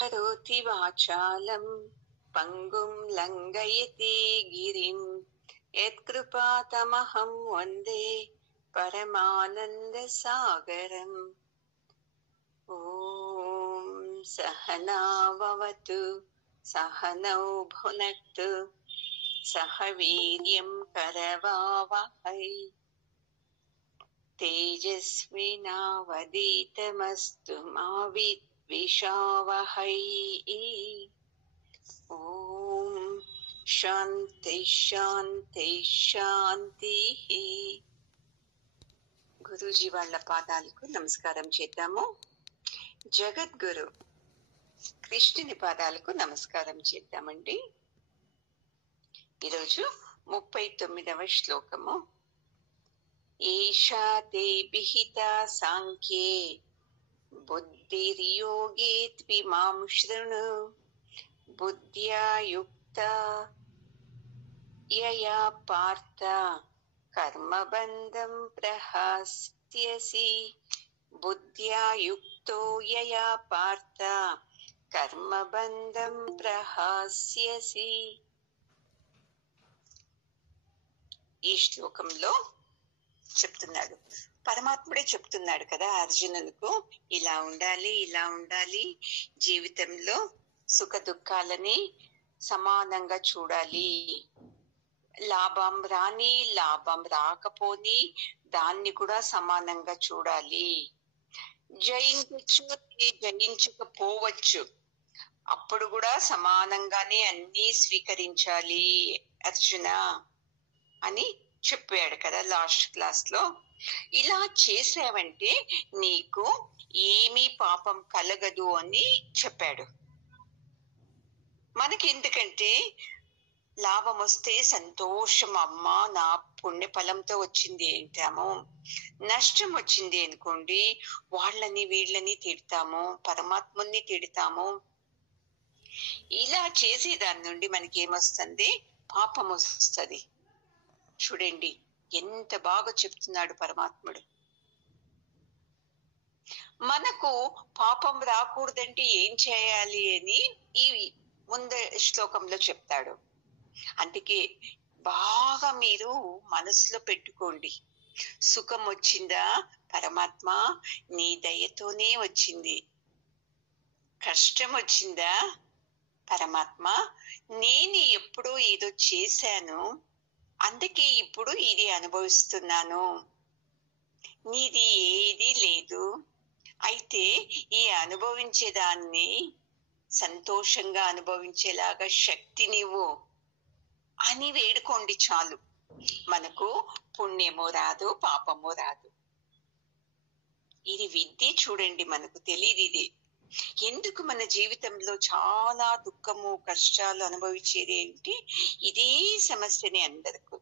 కరోతి వాచాలం పంగుం లంఘయతి గిరిం యత్కృపాతమహం వందే పరమానంద సాగరం. ఓం సహనా భవతు సహనౌ భునక్తు సహ వీర్యం కరవావహై తేజస్వినావదీతమస్తు మా విద్విషావహై. ఓం శాంతి శాంతి శాంతి. గురూజీ వాళ్ళ పాదాలకు నమస్కారం చేద్దాము. జగద్గురు కృష్ణుని పాదాలకు నమస్కారం చేద్దామండి. ఈరోజు 39వ శ్లోకము. ఏషా తే విహితా సాంఖ్యే బుద్ధిర్యోగే త్విమాం శృణు బుద్ధ్యా యుక్తా యయా పార్థ కర్మబంధం ప్రహాస్యసి. బుద్ధ్యా యుక్తో యయా పార్థ కర్మబంధం ప్రహాస్యసి. ఈ శ్లోకంలో చెప్తున్నాడు, పరమాత్ముడే చెప్తున్నాడు కదా అర్జునులకు, ఇలా ఉండాలి, ఇలా ఉండాలి, జీవితంలో సుఖ దుఃఖాలని సమానంగా చూడాలి, లాభం రాని లాభం రాకపోని దాన్ని కూడా సమానంగా చూడాలి, జయించచ్చు జయించకపోవచ్చు అప్పుడు కూడా సమానంగానే అన్నీ స్వీకరించాలి అర్జున అని చెప్పాడు కదా లాస్ట్ క్లాస్ లో. ఇలా చేసావంటే నీకు ఏమీ పాపం కలగదు అని చెప్పాడు. మనకెందుకంటే లాభం వస్తే సంతోషం, అమ్మా నా పుణ్య ఫలంతో వచ్చింది ఏంటాము, నష్టం వచ్చింది అనుకోండి వాళ్ళని వీళ్ళని తిడతాము, పరమాత్ముని తిడతాము. ఇలా చేసేదాని నుండి మనకేమొస్తుంది? పాపం వస్తుంది. చూడండి ఎంత బాగా చెప్తున్నాడు పరమాత్ముడు. మనకు పాపం రాకూడదంటే ఏం చేయాలి అని ఈ ముందు శ్లోకంలో చెప్తాడు. అందుకే బాగా మీరు మనసులో పెట్టుకోండి. సుఖం వచ్చిందా పరమాత్మ నీ దయతోనే వచ్చింది, కష్టం వచ్చిందా పరమాత్మ నేను ఎప్పుడో ఏదో చేశాను అందుకే ఇప్పుడు ఇది అనుభవిస్తున్నాను, నీది ఏది లేదు, అయితే ఈ అనుభవించేదాన్ని సంతోషంగా అనుభవించేలాగా శక్తి నీవు అని వేడుకోండి చాలు. మనకు పుణ్యము రాదు, పాపము రాదు. ఇది విద్య. చూడండి మనకు తెలియదు ఇది. ఎందుకు మన జీవితంలో చాలా దుఃఖము కష్టాలు అనుభవించేది ఏంటి? ఇదే సమస్యనే అందరికీ.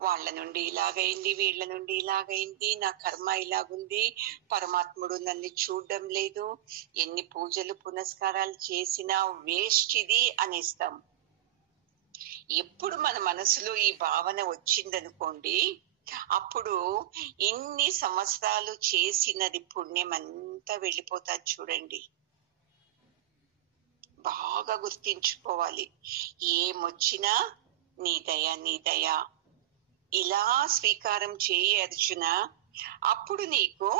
వాళ్ళ నుండి ఇలాగైంది, వీళ్ళ నుండి ఇలాగైంది, నా కర్మ ఇలాగుంది, పరమాత్ముడు నన్ను చూడడం లేదు, ఎన్ని పూజలు పునస్కారాలు చేసినా వేస్ట్ ఇది అనేస్తాం. ఎప్పుడు మన మనసులో ఈ భావన వచ్చిందనుకోండి, అప్పుడు ఇన్ని సంవత్సరాలు చేసినది పుణ్యం అంతా వెళ్ళిపోతాది. చూడండి బాగా గుర్తించుకోవాలి. ఏమొచ్చినా నీ దయ నీ దయ ఇలా స్వీకారం చేయి అర్జున, అప్పుడు నీకు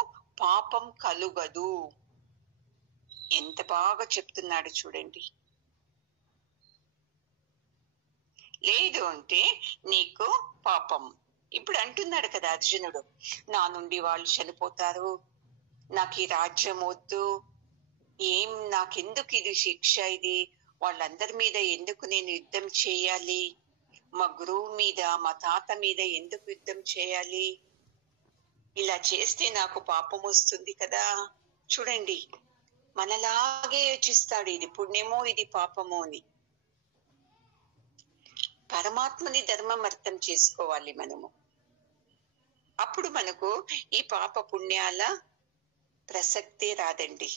పాపం కలుగదు. ఎంత బాగా చెప్తున్నాడు చూడండి. లేదు అంటే నీకు పాపం. ఇప్పుడు అంటున్నాడు కదా అర్జునుడు, నా నుండి వాళ్ళు చనిపోతారు, నాకు ఈ రాజ్యం వద్దు, ఏం నాకెందుకు ఇది శిక్ష, ఇది వాళ్ళందరి మీద ఎందుకు నేను యుద్ధం చేయాలి, మా గురువు మీద మా తాత మీద ఎందుకు యుద్ధం చేయాలి, ఇలా చేస్తే నాకు పాపం వస్తుంది కదా. చూడండి మనలాగే యోచిస్తాడు, ఇది పుణ్యమో ఇది పాపమో అని. పరమాత్మని ధర్మం అర్థం చేసుకోవాలి మనము. అప్పుడు మనకు ఈ పాప పుణ్యాల ప్రసక్తే రాదండి.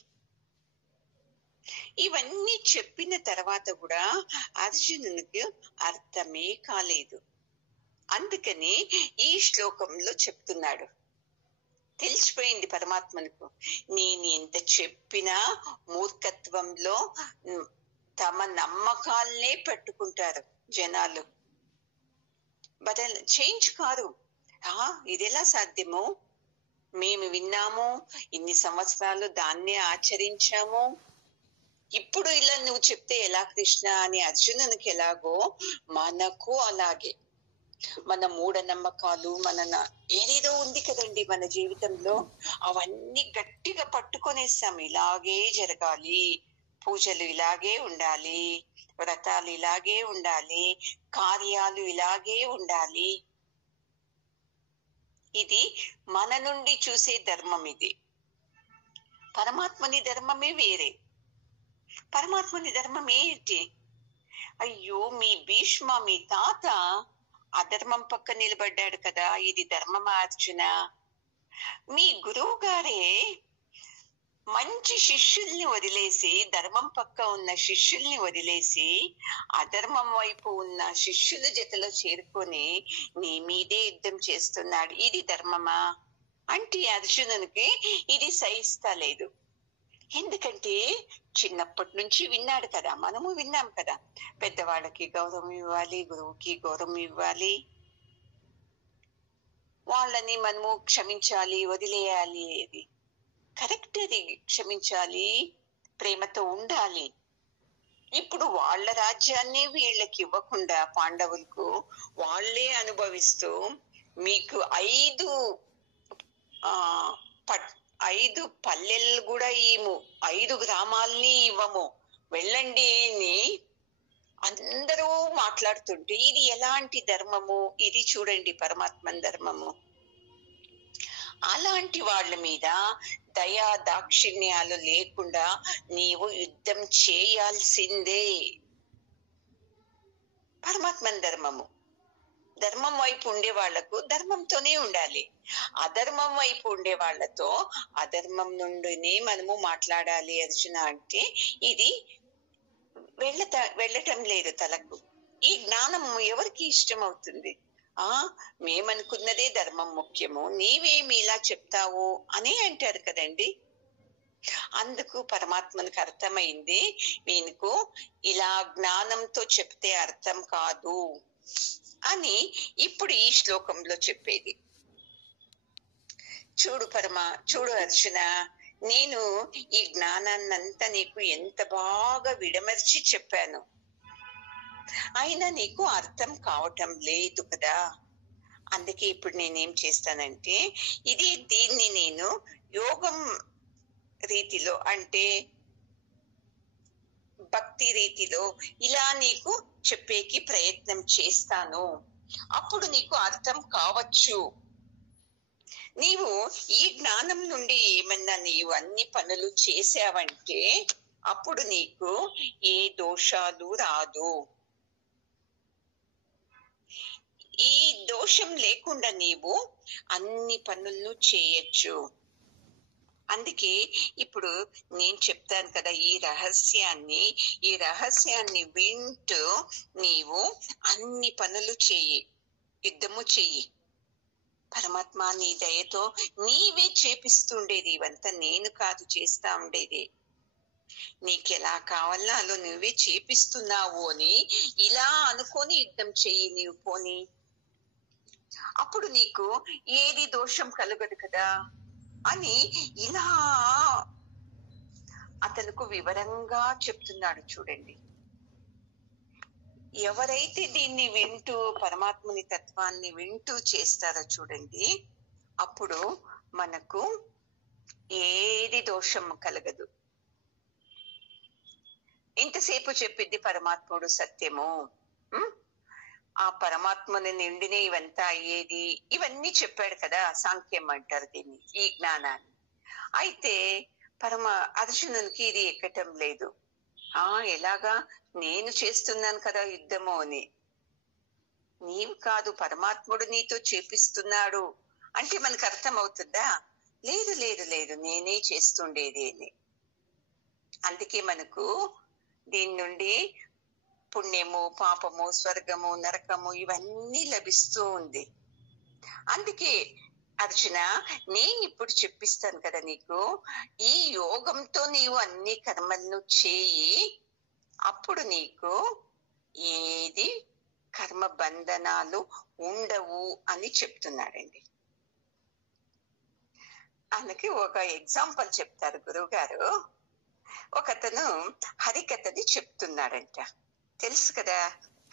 ఇవన్నీ చెప్పిన తర్వాత కూడా అర్జునునికి అర్థమే కాలేదు. అందుకని ఈ శ్లోకంలో చెప్తున్నాడు, తెలిసిపోయింది పరమాత్మకు. నేను ఎంత చెప్పినా మూర్ఖత్వంలో తమ నమ్మకాలనే పెట్టుకుంటారు జనాలు. చేంజ్ కాదు. ఇదెలా సాధ్యము? మేము విన్నాము, ఇన్ని సంవత్సరాలు దాన్నే ఆచరించాము, ఇప్పుడు ఇలా నువ్వు చెప్తే ఎలా కృష్ణ అని అర్జునునికి ఎలాగో మనకు అలాగే మన మూఢనమ్మకాలు, ఏదేదో ఉంది కదండి మన జీవితంలో, అవన్నీ గట్టిగా పట్టుకొనేస్తాం. ఇలాగే జరగాలి, పూజలు ఇలాగే ఉండాలి, వ్రతాలు ఇలాగే ఉండాలి, కార్యాలు ఇలాగే ఉండాలి. ఇది మన నుండి చూసే ధర్మం. ఇది పరమాత్మని ధర్మమే వేరే. పరమాత్మని ధర్మం ఏంటి? అయ్యో, మీ భీష్మ, మీ తాత అధర్మం పక్క నిలబడ్డాడు కదా, ఇది ధర్మమా అర్జున? మీ గురువు గారే మంచి శిష్యుల్ని వదిలేసి, ధర్మం పక్క ఉన్న శిష్యుల్ని వదిలేసి అధర్మం వైపు ఉన్న శిష్యుల జతలో చేరుకొని నీ మీదే యుద్ధం చేస్తున్నాడు, ఇది ధర్మమా అంటే అర్జునునికి ఇది సహిస్తలేదు. ఎందుకంటే చిన్నప్పటి నుంచి విన్నాడు కదా, మనము విన్నాం కదా, పెద్దవాళ్ళకి గౌరవం ఇవ్వాలి, గురువుకి గౌరవం ఇవ్వాలి, వాళ్ళని మనము క్షమించాలి, వదిలేయాలి. అది కరెక్ట్, అది క్షమించాలి, ప్రేమతో ఉండాలి. ఇప్పుడు వాళ్ళ రాజ్యాన్ని వీళ్ళకి ఇవ్వకుండా పాండవులకు వాళ్ళే అనుభవిస్తూ మీకు 5 పల్లెలు కూడా ఇవ్వము, 5 గ్రామాల్ని ఇవ్వము, వెళ్ళండి అని అందరూ మాట్లాడుతుంటే ఇది ఎలాంటి ధర్మము? ఇది చూడండి పరమాత్మ ధర్మము. అలాంటి వాళ్ళ మీద దయా దాక్షిణ్యాలు లేకుండా నీవు యుద్ధం చేయాల్సిందే. పరమాత్మ ధర్మము. ధర్మం వైపు ఉండే వాళ్లకు ధర్మంతోనే ఉండాలి, అధర్మం వైపు ఉండే వాళ్లతో అధర్మం నుండినే మనము మాట్లాడాలి అర్జున అంటే ఇది వెళ్ళటం లేదు తలకు. ఈ జ్ఞానం ఎవరికి ఇష్టం అవుతుంది? మేమనుకున్నదే ధర్మం ముఖ్యము, నీవేమి ఇలా చెప్తావు అని అంటారు కదండి. అందుకు పరమాత్మనికి అర్థమైంది, వీనికి ఇలా జ్ఞానంతో చెప్తే అర్థం కాదు అని ఇప్పుడు ఈ శ్లోకంలో చెప్పేది. చూడు అర్జున, నేను ఈ జ్ఞానాన్నంతా నీకు ఎంత బాగా విడమర్చి చెప్పాను, అయినా నీకు అర్థం కావటం లేదు కదా. అందుకే ఇప్పుడు నేనేం చేస్తానంటే దీన్ని నేను యోగం రీతిలో అంటే భక్తి రీతిలో ఇలా నీకు చెప్పేకి ప్రయత్నం చేస్తాను, అప్పుడు నీకు అర్థం కావచ్చు. నీవు ఈ జ్ఞానం నుండి ఏమన్నా నీవు అన్ని పనులు చేసావంటే అప్పుడు నీకు ఏ దోషాలు రాదు. ఈ దోషం లేకుండా నీవు అన్ని పనులను చేయొచ్చు. అందుకే ఇప్పుడు నేను చెప్తాను కదా, ఈ రహస్యాన్ని వింటూ నీవు అన్ని పనులు చెయ్యి, యుద్ధము చెయ్యి. పరమాత్మ నీ దయతో నీవే చేపిస్తుండేది, ఇవంతా నేను కాదు చేస్తా ఉండేది. నీకెలా కావాలా అలా నువ్వే చేపిస్తున్నావు అని ఇలా అనుకొని యుద్ధం చెయ్యి నీవు పోని. అప్పుడు నీకు ఏది దోషం కలగదు కదా అని ఇలా అతనుకు వివరంగా చెప్తున్నాడు. చూడండి, ఎవరైతే దీన్ని వింటూ పరమాత్మని తత్వాన్ని వింటూ చేస్తారో చూడండి, అప్పుడు మనకు ఏది దోషం కలగదు. ఇంతసేపు చెప్పింది పరమాత్ముడు సత్యము, ఆ పరమాత్మని నిండినే ఇవంతా అయ్యేది, ఇవన్నీ చెప్పాడు కదా. సాంఖ్యం అంటారు దీన్ని, ఈ జ్ఞానాన్ని. అయితే అర్జునునికి ఇది ఎక్కటం లేదు. ఎలాగా, నేను చేస్తున్నాను కదా యుద్ధము అని. నీవు కాదు, పరమాత్ముడు నీతో చేపిస్తున్నాడు అంటే మనకు అర్థం అవుతుందా? లేదు లేదు లేదు, నేనే చేస్తుండేది అని. అందుకే మనకు దీని నుండి పుణ్యము, పాపము, స్వర్గము, నరకము ఇవన్నీ లభిస్తూ ఉంది. అందుకే అర్జున, నేను ఇప్పుడు చెప్పిస్తాను కదా నీకు, ఈ యోగంతో నీవు అన్ని కర్మలను చేయి, అప్పుడు నీకు ఏది కర్మ బంధనాలు ఉండవు అని చెప్తున్నాడండి. అందుకే ఒక ఎగ్జాంపుల్ చెప్తారు గురువు గారు. ఒకతను హరికథని చెప్తున్నాడంట. తెలుసు కదా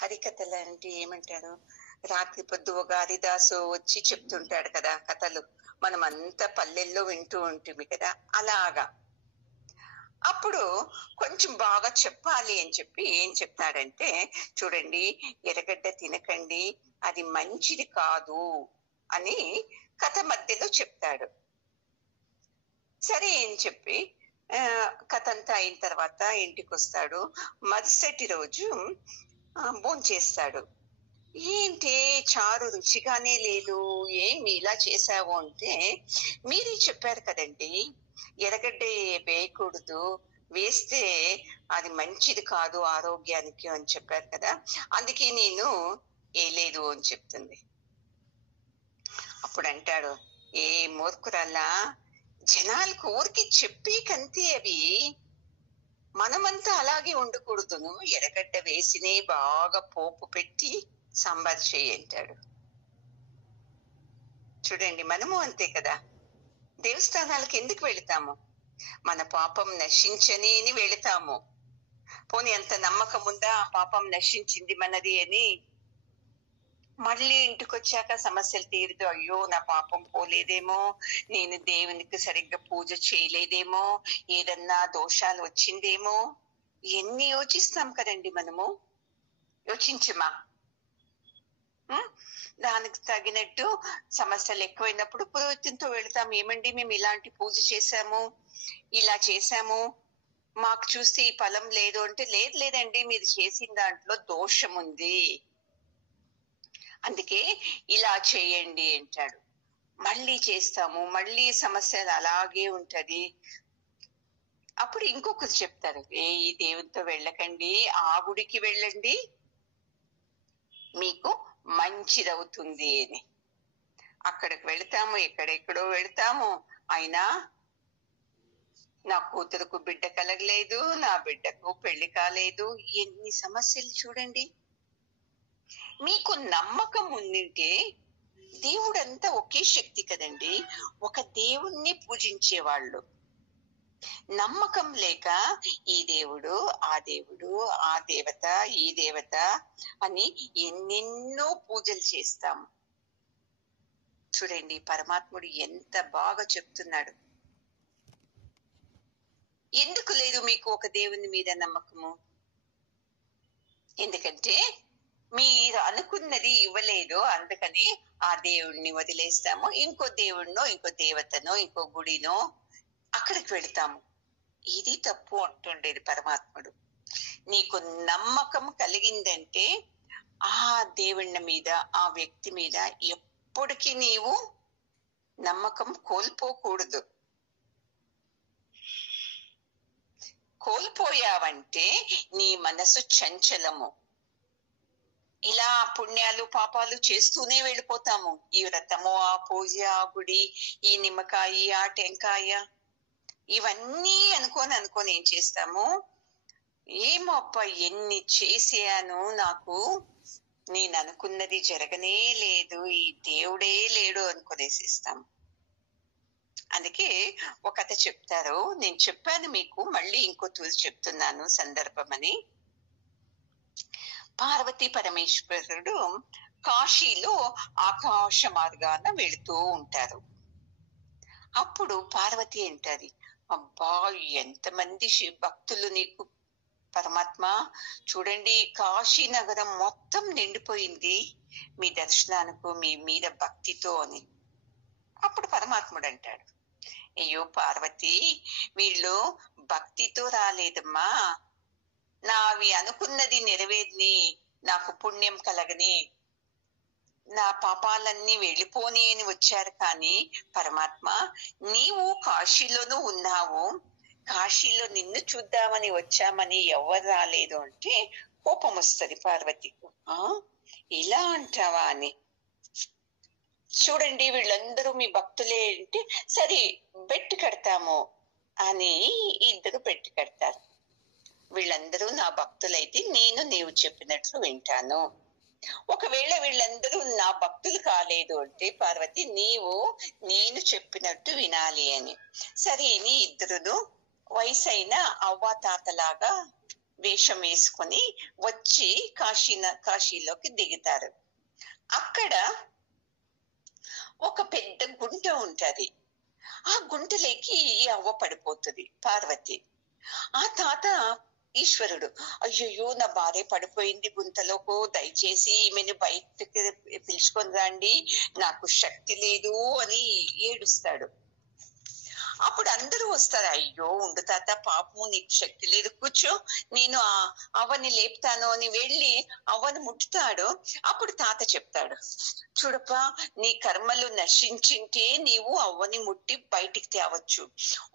హరికథలు అంటే ఏమంటారు? రాత్రి పొద్దు ఒక హరిదాసు వచ్చి చెప్తుంటాడు కదా కథలు, మనం అంతా పల్లెల్లో వింటూ ఉంటుంది కదా, అలాగా. అప్పుడు కొంచెం బాగా చెప్పాలి అని చెప్పి ఏం చెప్తాడంటే, చూడండి, ఎర్రగడ్డ తినకండి, అది మంచిది కాదు అని కథ మధ్యలో చెప్తాడు. సరే అని చెప్పి కథ అంతా అయిన తర్వాత ఇంటికి వస్తాడు. మరుసటి రోజు భోంచేస్తాడు. ఏంటి చారు రుచిగానే లేదు, ఏమి ఇలా చేసావు అంటే, మీరే చెప్పారు కదండి ఎర్రగడ్డ వేయకూడదు, వేస్తే అది మంచిది కాదు ఆరోగ్యానికి అని చెప్పారు కదా, అందుకే నేను వేయలేదు అని చెప్తుంది. అప్పుడు అంటాడు, ఏ మూర్ఖురాలా, జనాలకు ఊరికి చెప్పి కంతే, అవి మనమంతా అలాగే ఉండకూడదును, ఎర్రగడ్డ వేసినే బాగా పోపు పెట్టి సాంబార్ చేయి అంటాడు. చూడండి, మనము అంతే కదా, దేవస్థానాలకు ఎందుకు వెళతాము? మన పాపం నశించని అని వెళతాము. పోనీ అంత నమ్మకం ఉందా ఆ పాపం నశించింది మనది అని? మళ్ళీ ఇంటికి వచ్చాక సమస్యలు తీరుదు, అయ్యో నా పాపం పోలేదేమో, నేను దేవునికి సరిగ్గా పూజ చేయలేదేమో, ఏదన్నా దోషాలు వచ్చిందేమో, ఎన్ని యోచిస్తాం కదండి మనము. యోచించమా? దానికి తగినట్టు సమస్యలు ఎక్కువైనప్పుడు పురోహితునితో వెళతాం. ఏమండి, మేము ఇలాంటి పూజ చేశాము, ఇలా చేశాము, మాకు చూస్తే ఈ ఫలం లేదు అంటే, లేదండి మీరు చేసిన దాంట్లో దోషం ఉంది, అందుకే ఇలా చేయండి అంటాడు. మళ్ళీ చేస్తాము, మళ్ళీ సమస్య అలాగే ఉంటది. అప్పుడు ఇంకొకరు చెప్తారు, ఈ దేవునితో వెళ్ళకండి, ఆ గుడికి వెళ్ళండి, మీకు మంచిదవుతుంది అని. అక్కడికి వెళతాము, ఎక్కడెక్కడో వెళతాము, అయినా నా కూతురుకు బిడ్డ కలగలేదు, నా బిడ్డకు పెళ్లి కాలేదు, ఎన్ని సమస్యలు చూడండి. మీకు నమ్మకం ఉండింటే, దేవుడంతా ఒకే శక్తి కదండి, ఒక దేవుణ్ణి పూజించేవాళ్ళు. నమ్మకం లేక ఈ దేవుడు, ఆ దేవుడు, ఆ దేవత, ఈ దేవత అని ఎన్నెన్నో పూజలు చేస్తాము. చూడండి, పరమాత్ముడు ఎంత బాగా చెప్తున్నాడు. ఎందుకు లేదు మీకు ఒక దేవుని మీద నమ్మకము? ఎందుకంటే మీరు అనుకున్నది ఇవ్వలేదు, అందుకని ఆ దేవుణ్ణి వదిలేస్తాము, ఇంకో దేవుణ్ణో, ఇంకో దేవతనో, ఇంకో గుడినో అక్కడికి వెళతాము. ఇది తప్పు అంటుండేది పరమాత్ముడు. నీకు నమ్మకం కలిగిందంటే ఆ దేవుళ్ళ మీద, ఆ వ్యక్తి మీద ఎప్పటికీ నీవు నమ్మకం కోల్పోకూడదు. కోల్పోయావంటే నీ మనసు చంచలము. ఇలా పుణ్యాలు పాపాలు చేస్తూనే వెళ్ళిపోతాము. ఈ వ్రతము, ఆ పూజ, ఆ గుడి, ఈ నిమ్మకాయ, ఆ టెంకాయ, ఇవన్నీ అనుకోని ఏం చేస్తాము, ఏమో అబ్బా ఎన్ని చేసాను, నాకు నేను అనుకున్నది జరగనే లేదు, ఈ దేవుడే లేడు అనుకునేసిస్తాము. అందుకే ఒక కథ చెప్తారు, నేను చెప్పాను మీకు, మళ్ళీ ఇంకో తూరి చెప్తున్నాను సందర్భమని. పార్వతీ పరమేశ్వరుడు కాశీలో ఆకాశ మార్గాన వెళుతూ ఉంటారు. అప్పుడు పార్వతి అంటది, అబ్బా ఎంతమంది భక్తులు నీకు పరమాత్మ, చూడండి కాశీ నగరం మొత్తం నిండిపోయింది మీ దర్శనానికి, మీ మీద భక్తితో అని. అప్పుడు పరమాత్ముడు అంటాడు, అయ్యో పార్వతి, వీళ్ళు భక్తితో రాలేదమ్మా, నావి అనుకున్నది నెరవేర్ని, నాకు పుణ్యం కలగని, నా పాపాలన్నీ వెళ్ళిపోని అని వచ్చారు. కానీ పరమాత్మ, నీవు కాశీలోనూ ఉన్నావు, కాశీలో నిన్ను చూద్దామని వచ్చామని ఎవరు రాలేదు అంటే కోపం వస్తుంది పార్వతికు. ఇలా అంటావా అని. చూడండి వీళ్ళందరూ మీ భక్తులే అంటే, సరే బెట్టు కడతాము అని ఇద్దరు బెట్టు కడతారు. వీళ్ళందరూ నా భక్తులైతే నేను నీవు చెప్పినట్లు వింటాను. ఒకవేళ వీళ్ళందరూ నా భక్తులు కాలేదు అంటే పార్వతి నీవు నేను చెప్పినట్టు వినాలి అని. సరే అని ఇద్దరును వయసైన అవ్వ తాతలాగా వేషం వేసుకొని వచ్చి కాశీలోకి దిగుతారు. అక్కడ ఒక పెద్ద గుంట ఉంటది. ఆ గుంటలోకి ఈ అవ్వ పడిపోతుంది పార్వతి. ఆ తాత ఈశ్వరుడు, అయ్యయ్యో నా భార్య పడిపోయింది గుంతలోకి, దయచేసి ఈమెను బయటకి పిలుచుకొని రండి, నాకు శక్తి లేదు అని ఏడుస్తాడు. అప్పుడు అందరూ వస్తారు. అయ్యో ఉండు తాత, పాపము నీకు శక్తి లేదు, కూర్చో, నేను అవ్వని లేపుతాను అని వెళ్ళి అవ్వను ముట్టుతాడు. అప్పుడు తాత చెప్తాడు, చూడప్పా, నీ కర్మలు నశించింటే నీవు అవ్వని ముట్టి బయటికి తేవచ్చు.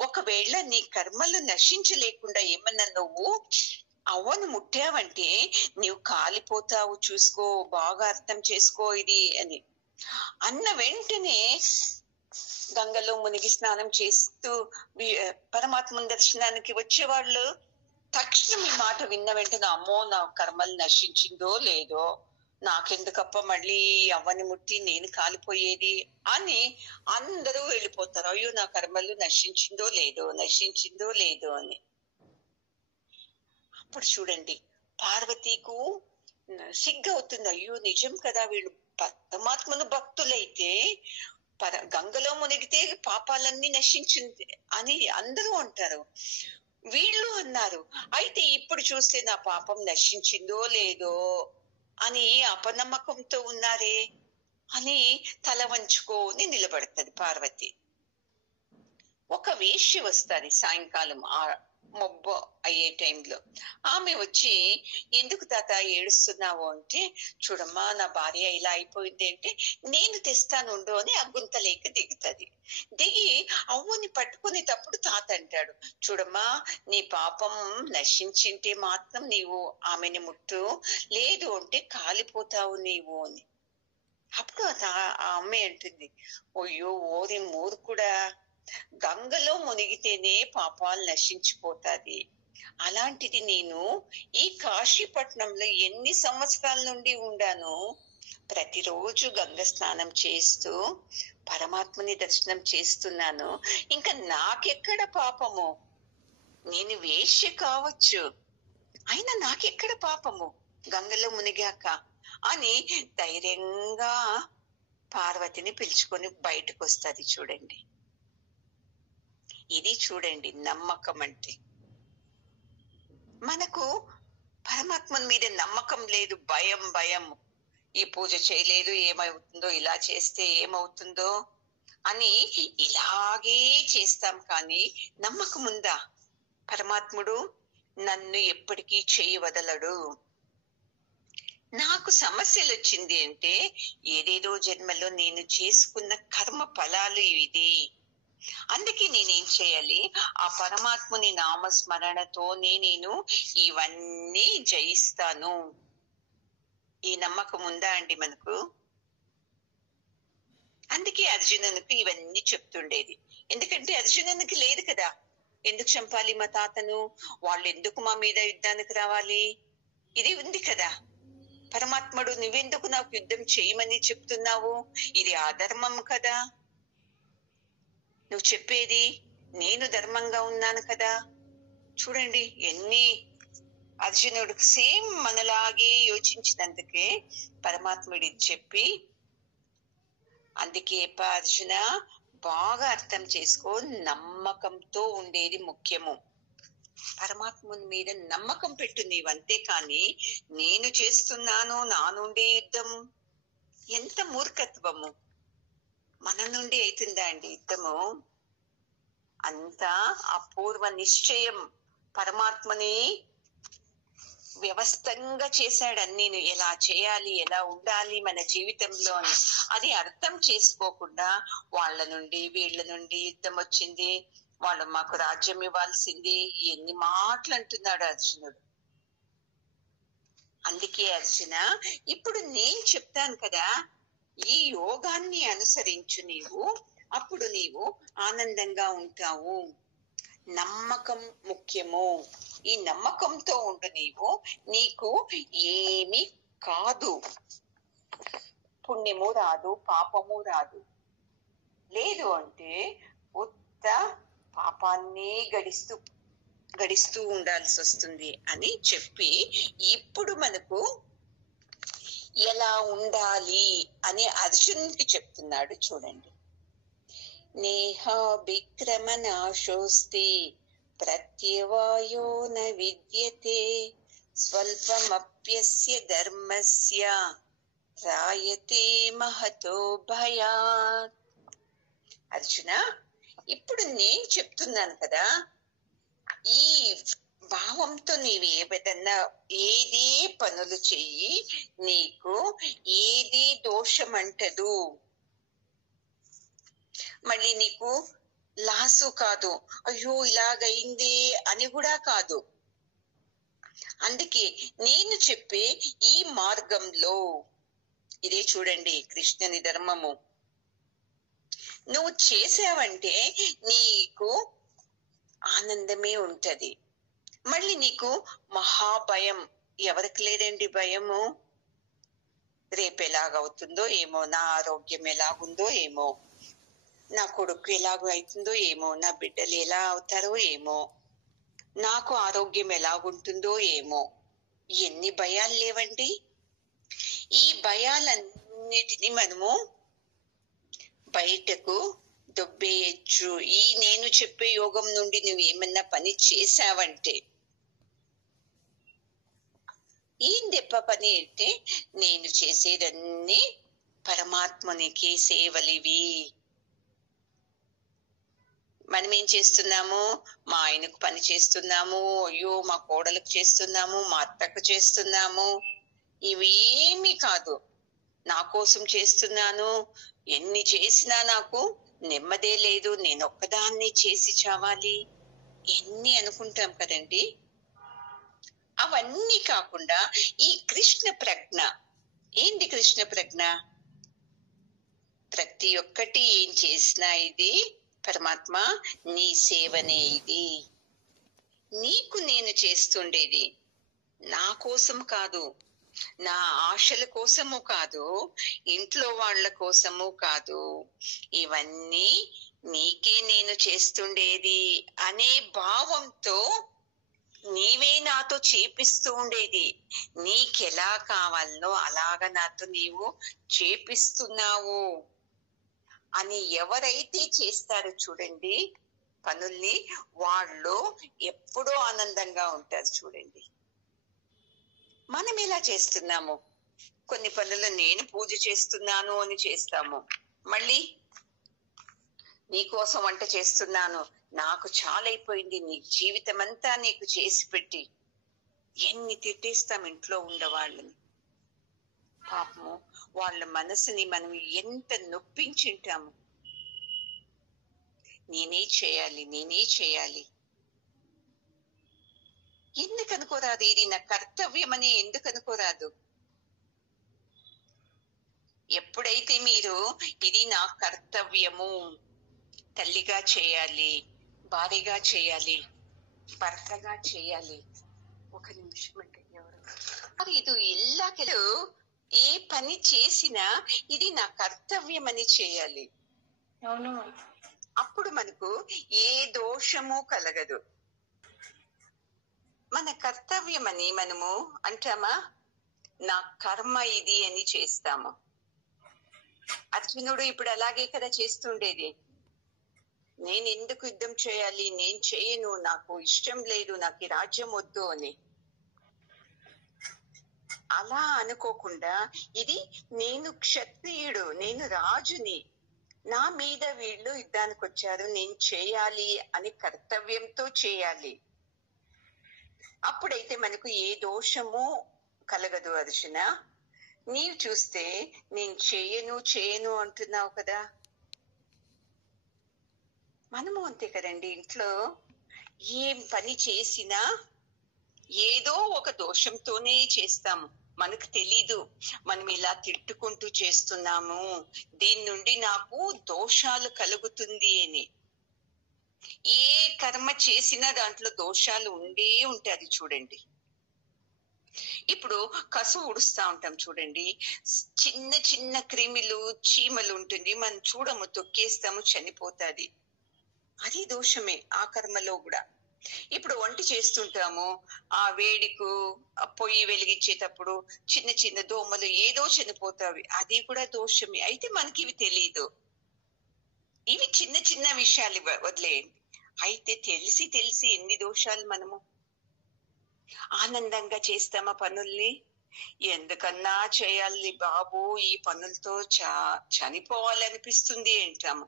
ఒకవేళ నీ కర్మలు నశించలేకుండా ఏమన్నా నువ్వు అవ్వను ముట్టావంటే నీవు కాలిపోతావు, చూసుకో, బాగా అర్థం చేసుకో ఇది అని అన్న వెంటనే గంగలో మునిగి స్నానం చేస్తూ పరమాత్మ దర్శనానికి వచ్చేవాళ్ళు తక్షణం ఈ మాట విన్న వెంటనే, అమ్మో నా కర్మలు నశించిందో లేదో, నాకెందుకప్ప మళ్ళీ అవ్వని ముట్టి నేను కాలిపోయేది అని అందరూ వెళ్ళిపోతారు. అయ్యో నా కర్మలు నశించిందో లేదో అని. అప్పుడు చూడండి పార్వతీకు సిగ్గవుతుంది. అయ్యో నిజం కదా, వీళ్ళు పరమాత్మను భక్తులైతే గంగలో మునిగితే పాపాలన్నీ నశించింది అని అందరూ అంటారు. వీళ్ళు అన్నారు, అయితే ఇప్పుడు చూస్తే నా పాపం నశించిందో లేదో అని అపనమ్మకంతో ఉన్నారే అని తల వంచుకొని నిలబడుతుంది పార్వతి. ఒక వేశ్య వస్తుంది సాయంకాలం మొబ్బు అయ్యే టైంలో. ఆమె వచ్చి, ఎందుకు తాత ఏడుస్తున్నావు అంటే, చూడమ్మా నా భార్య ఇలా అయిపోయింది అంటే, నేను తెస్తానుండు అని ఆ గుంతలేక దిగుతుంది. దిగి అవ్వని పట్టుకునేటప్పుడు తాత అంటాడు, చూడమ్మా నీ పాపం నశించింటే మాత్రం నీవు ఆమెని ముట్టు, లేదు అంటే కాలిపోతావు నీవు అని. అప్పుడు ఆ అమ్మాయి అంటుంది, అయ్యో ఓరి మూర్ఖుడా, గంగలో మునిగితేనే పాపాలు నశించిపోతాది, అలాంటిది నేను ఈ కాశీపట్నంలో ఎన్ని సంవత్సరాల నుండి ఉండాను, ప్రతిరోజు గంగ స్నానం చేస్తూ పరమాత్మని దర్శనం చేస్తున్నాను, ఇంకా నాకెక్కడ పాపము, నేను వేశ్య కావచ్చు అయినా నాకెక్కడ పాపము గంగలో మునిగాక అని ధైర్యంగా పార్వతిని పిలుచుకొని బయటకు వస్తుంది. చూడండి, ఇది చూడండి నమ్మకం అంటే. మనకు పరమాత్మని మీద నమ్మకం లేదు, భయం, ఈ పూజ చేయలేదు ఏమవుతుందో, ఇలా చేస్తే ఏమవుతుందో అని ఇలాగే చేస్తాం. కానీ నమ్మకం ఉందా, పరమాత్ముడు నన్ను ఎప్పటికీ చేయి వదలడు, నాకు సమస్యలు వచ్చింది అంటే ఏదేదో జన్మలో నేను చేసుకున్న కర్మ ఫలాలు ఇది, అందుకే నేనేం చేయాలి, ఆ పరమాత్ముని నామస్మరణతోనే నేను ఇవన్నీ జయిస్తాను. ఈ నమ్మకం ఉందా అండి మనకు? అందుకే అర్జునునికి ఇవన్నీ చెప్తుండేది. ఎందుకంటే అర్జునునికి లేదు కదా, ఎందుకు చంపాలి మా తాతను, వాళ్ళు ఎందుకు మా మీద యుద్ధానికి రావాలి, ఇది ఉంది కదా. పరమాత్ముడు నువ్వెందుకు నాకు యుద్ధం చేయమని చెప్తున్నావు, ఇది అధర్మం కదా, నువ్వు చెప్పేది నేను ధర్మంగా ఉన్నాను కదా. చూడండి ఎన్ని అర్జునుడు సేమ్ మనలాగే యోచించినందుకే పరమాత్ముడి చెప్పి, అందుకే అర్జున బాగా అర్థం చేసుకో, నమ్మకంతో ఉండేది ముఖ్యము. పరమాత్ముని మీద నమ్మకం పెట్టు నీవు, అంతేకాని నేను చేస్తున్నాను నా నుండి యుద్ధం, ఎంత మూర్ఖత్వము. మన నుండి అవుతుందా అండి యుద్ధము? అంతా అపూర్వ నిశ్చయం, పరమాత్మని వ్యవస్థంగా చేశాడు అన్నీను, ఎలా చేయాలి, ఎలా ఉండాలి మన జీవితంలో అని. అది అర్థం చేసుకోకుండా వాళ్ళ నుండి వీళ్ళ నుండి యుద్ధం వచ్చింది, వాళ్ళు మాకు రాజ్యం ఇవ్వాల్సింది, ఎన్ని మాటలు అంటున్నాడు అర్జునుడు. అందుకే అర్జున ఇప్పుడు నేను చెప్తాను కదా, ఈ యోగాన్ని అనుసరించు నీవు, అప్పుడు నీవు ఆనందంగా ఉంటావు. నమ్మకం ముఖ్యము. ఈ నమ్మకంతో ఉండు నీవు, నీకు ఏమి కాదు. పుణ్యము రాదు, పాపము రాదు. లేదు అంటే ఉత్త పాపాన్నే గడిస్తూ ఉండాల్సి వస్తుంది అని చెప్పి ఇప్పుడు మనకు ఎలా ఉండాలి అని అర్జునుడికి చెప్తున్నాడు. చూడండి. నేహా విక్రమనాశోస్తి ప్రత్యవాయో న విద్యతే స్వల్పమప్యస్య ధర్మస్య త్రాయతే మహతో భయాత్. అర్జున, ఇప్పుడు నేను చెప్తున్నాను కదా, ఈ భావంతో నీవు ఏది పనులు చెయ్యి, నీకు ఏది దోషమంటదు. మళ్ళీ నీకు లాసు కాదు, అయ్యో ఇలాగైంది అని కూడా కాదు. అందుకే నేను చెప్పే ఈ మార్గంలో, ఇదే చూడండి కృష్ణుని ధర్మము, నువ్వు చేసావంటే నీకు ఆనందమే ఉంటది. మళ్ళీ నీకు మహాభయం ఎవరికి లేదండి భయము? రేపు ఎలాగవుతుందో ఏమో, నా ఆరోగ్యం ఎలాగుందో ఏమో, నా కొడుకు ఎలాగో అవుతుందో ఏమో, నా బిడ్డలు ఎలా అవుతారో ఏమో, నాకు ఆరోగ్యం ఎలాగుంటుందో ఏమో. ఎన్ని భయాలు లేవండి. ఈ భయాలన్నిటినీ మనము బయటకు దొబ్బేయచ్చు. ఈ నేను చెప్పే యోగం నుండి నువ్వు ఏమన్నా పని చేసావంటే, ఏం దెప్ప పని అంటే నేను చేసేదన్నీ పరమాత్మనికి సేవలివి. మనం ఏం చేస్తున్నాము? మా ఆయనకు పని చేస్తున్నాము, అయ్యో మా కోడలకు చేస్తున్నాము, మా అత్తకు చేస్తున్నాము. ఇవేమి కాదు. నా కోసం చేస్తున్నాను, ఎన్ని చేసినా నాకు నెమ్మదే లేదు, నేనొక్కదాన్ని చేసి చావాలి, ఎన్ని అనుకుంటాం కదండి. అవన్నీ కాకుండా ఈ కృష్ణ ప్రజ్ఞ ఏంది? కృష్ణ ప్రజ్ఞ ప్రతి ఒక్కటి ఏం చేసినా ఇది పరమాత్మ నీ సేవనే, ఇది నీకు నేను చేస్తుండేది, నా కోసం కాదు, నా ఆశల కోసము కాదు, ఇంట్లో వాళ్ళ కోసము కాదు, ఇవన్నీ నీకే నేను చేస్తుండేది అనే భావంతో నీవే నాతో చేపిస్తూ ఉండేది. నీకెలా కావాలనో అలాగా నాతో నీవు చేపిస్తున్నావు అని ఎవరైతే చేస్తారో చూడండి పనుల్ని, వాళ్ళు ఎప్పుడూ ఆనందంగా ఉంటారు. చూడండి, మనం ఎలా చేస్తున్నాము? కొన్ని పనులు నేను పూజ చేస్తున్నాను అని చేస్తాము, మళ్ళీ నీకోసం వంట చేస్తున్నాను, నాకు చాలా అయిపోయింది, నీ జీవితం అంతా నీకు చేసి పెట్టి ఎన్ని తిట్టేస్తాం ఇంట్లో ఉండవాళ్ళని. పాపము వాళ్ళ మనసుని మనం ఎంత నొప్పించుంటాము. నేనే చేయాలి ఎందుకు అనుకోరాదు? ఇది నా కర్తవ్యం అని ఎందుకు అనుకోరాదు? ఎప్పుడైతే మీరు ఇది నా కర్తవ్యము, తల్లిగా చేయాలి, భార్యగా చేయాలి, భర్తగా చేయాలి, ఒక నిమిషం అంటే ఎవరు ఇది ఎల్లాకెళ్ళు ఏ పని చేసినా ఇది నా కర్తవ్యం అని చేయాలి. అవును, అప్పుడు మనకు ఏ దోషము కలగదు. మన కర్తవ్యం అని మనము అంటామా? నా కర్మ ఇది అని చేస్తాము. అర్జునుడు ఇప్పుడు అలాగే కదా చేస్తుండేది. నేను ఎందుకు యుద్ధం చేయాలి, నేను చేయను, నాకు ఇష్టం లేదు, నాకు ఈ రాజ్యం వద్దు అని. అలా అనుకోకుండా ఇది నేను క్షత్రియుడు, నేను రాజుని, నా మీద వీళ్ళు యుద్ధానికి వచ్చారు, నేను చేయాలి అని కర్తవ్యంతో చేయాలి. అప్పుడైతే మనకు ఏ దోషము కలగదు. అర్జున, నీవు చూస్తే నేను చేయను అంటున్నావు కదా. మనము అంతే కదండి. ఇంట్లో ఏం పని చేసినా ఏదో ఒక దోషంతోనే చేస్తాము. మనకు తెలీదు మనం ఇలా తిట్టుకుంటూ చేస్తున్నాము, దీని నుండి నాకు దోషాలు కలుగుతుంది అని. ఏ కర్మ చేసినా దాంట్లో దోషాలు ఉండే ఉంటాయి చూడండి. ఇప్పుడు కసువు ఉడుస్తా ఉంటాం చూడండి, చిన్న చిన్న క్రిమిలు చీమలు ఉంటుంది, మనం చూడము, తొక్కేస్తాము, చనిపోతాది. అది దోషమే ఆ కర్మలో కూడా. ఇప్పుడు వంట చేస్తుంటాము, ఆ వేడికు ఆ పొయ్యి వెలిగించేటప్పుడు చిన్న చిన్న దోమలు ఏదో చనిపోతావి, అది కూడా దోషమే. అయితే మనకి ఇవి తెలియదు. ఇవి చిన్న చిన్న విషయాలు వదిలేయండి. అయితే తెలిసి తెలిసి ఎన్ని దోషాలు. మనము ఆనందంగా చేస్తామా పనుల్ని? ఎందుకన్నా చేయాలి బాబు, ఈ పనులతో చనిపోవాలనిపిస్తుంది అంటాము.